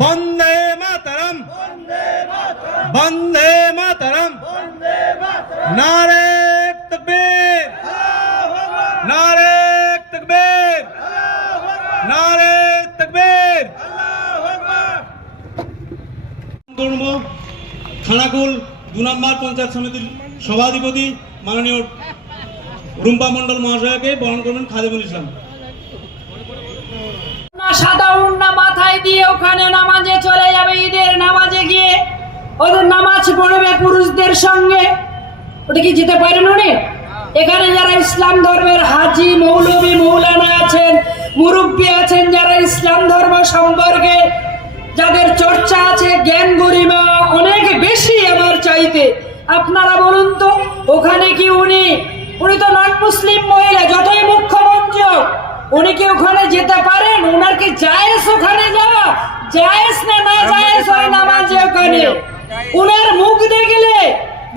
বন্দে মাতরম, বন্দে মাতরম, নারে তাকবীর, নারে তাকবীর, নারে তাকবীর। খানাকুল 2 নম্বর পঞ্চায়েত সমিতির সভাধিপতি মাননীয় রুম্পা মন্ডল মহাশয়কে বরণ করবেন খাদেমুল ইসলাম। সাদা উন্না মাথায় দিয়ে ওখানে নামাজে চলে যাবে, ঈদের নামাজে গিয়ে ওদের নামাজ পড়বে পুরুষদের সঙ্গে। ওটা কি যেতে পারেন উনি? এখানে যারা ইসলাম ধর্মের হাজি মৌলবী মৌলানা আছেন, মুরব্বী আছেন, যারা ইসলাম ধর্ম সম্পর্কে যাদের চর্চা আছে, জ্ঞান গরিমা অনেক বেশি আমার চাইতে, আপনারা বলুন তো ওখানে কি উনি তো নন মুসলিম মহিলা, যতই মুখ্যমন্ত্রী হোক উনি কি ওখানে যেতে পারেন? ওনার কি জায়েজ ওখানে যাওয়া? জায়েজ না জায়েজ হয় নামাজে? ওখানে ওনার মুখ দেখলে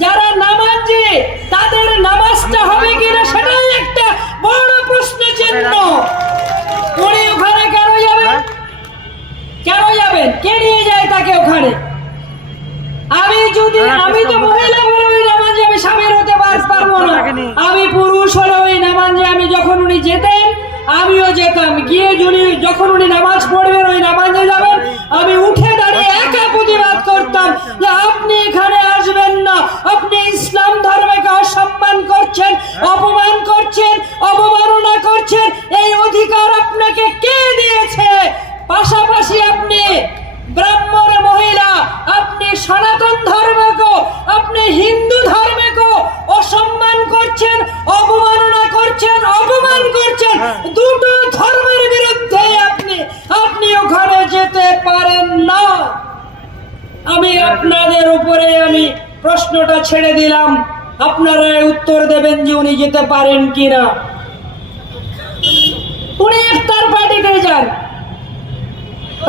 যারা নামাজে তাদের নামাজটা হবে কিনা সেটাই একটা বড় প্রশ্ন চিহ্ন। উনি ওখানে কেন যাবেন? কেন যাবেন? কে নিয়ে যায় তাকে ওখানে? আমি তো মহিলা বলে ওই নামাজে আমি সামিল হতে পারবো না। আমি পুরুষ হলে ওই নামাজে আমি যখন উনি যেতেন আমিও যেতাম, গিয়ে যখন উনি নামাজ পড়বেন ওই নামাজে যাবেন, আমি উঠে দাঁড়িয়ে একা প্রতিবাদ করতাম যে আপনি এখানে আসবেন না, আপনি ইসলাম ধর্মকে অসম্মান করছেন, অপমান করছেন, অবমাননা করছেন। এই অধিকার আপনাকে কে দিয়েছে? পাশাপাশি আপনি ব্রাহ্মণ মহিলা, আপনি সনাতন ধর্মকে, আপনি হিন্দু ধর্মকে অসম্মান করছেন, অবমাননা করছেন, অপমান করছেন। দুটো ধর্মের বিরুদ্ধে আপনি ওখানে যেতে পারেন না। আমি আপনাদের উপরে আমি প্রশ্নটা ছেড়ে দিলাম, আপনারা উত্তর দেবেন যে উনি যেতে পারেন কিনা। উনি ইফতার পার্টিতে যান,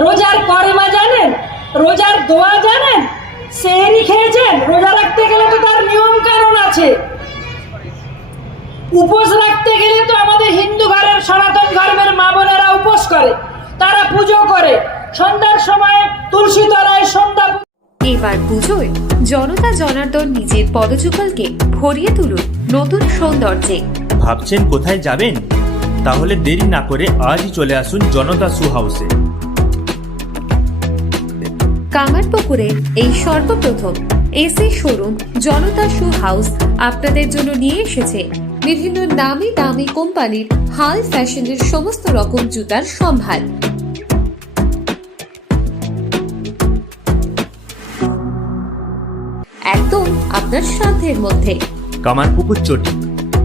রোজার করিমা জানেন, রোজার দোয়া জানেন, সেহরি খেয়েছেন? রোজা রাখতে গেলে তো তার নিয়ম কানুন আছে, উপোস রাখতে গেলে তো আমাদের হিন্দু ঘরের সনাতন ধর্মের মা বোনেরা উপোস করে, তারা পুজো করে, সন্ধ্যার সময় তুলসী তলায় সন্ধ্যা। এবার পুজোয় জনতা জনার্দন নিজের পদযুগলকে ভরিয়ে তুলুন নতুন সৌন্দর্যে। ভাবছেন কোথায় যাবেন? তাহলে দেরি না করে আজই চলে আসুন জনতা শু হাউসে। কামারপুকুরে এই সর্বপ্রথম এসি শোরুম জনতা শু হাউস আপনাদের জন্য নিয়ে এসেছে বিভিন্ন নামি দামি কোম্পানির হাল ফ্যাশনের সমস্ত রকম জুতার সম্ভার। একদম আপনার সাধ্যের মধ্যে। কামারপুকুর চটি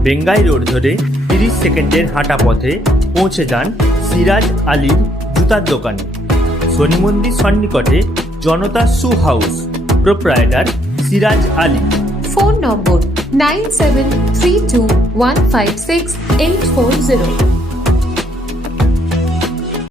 বেঙ্গাই রোড ধরে 30 সেকেন্ডের হাঁটা পথে পৌঁছে যান সিরাজ আলীর জুতার দোকানে। শনি মন্দির সন্নিকটে Janata shoe house, proprietor Siraj Ali. Phone number 9732156840।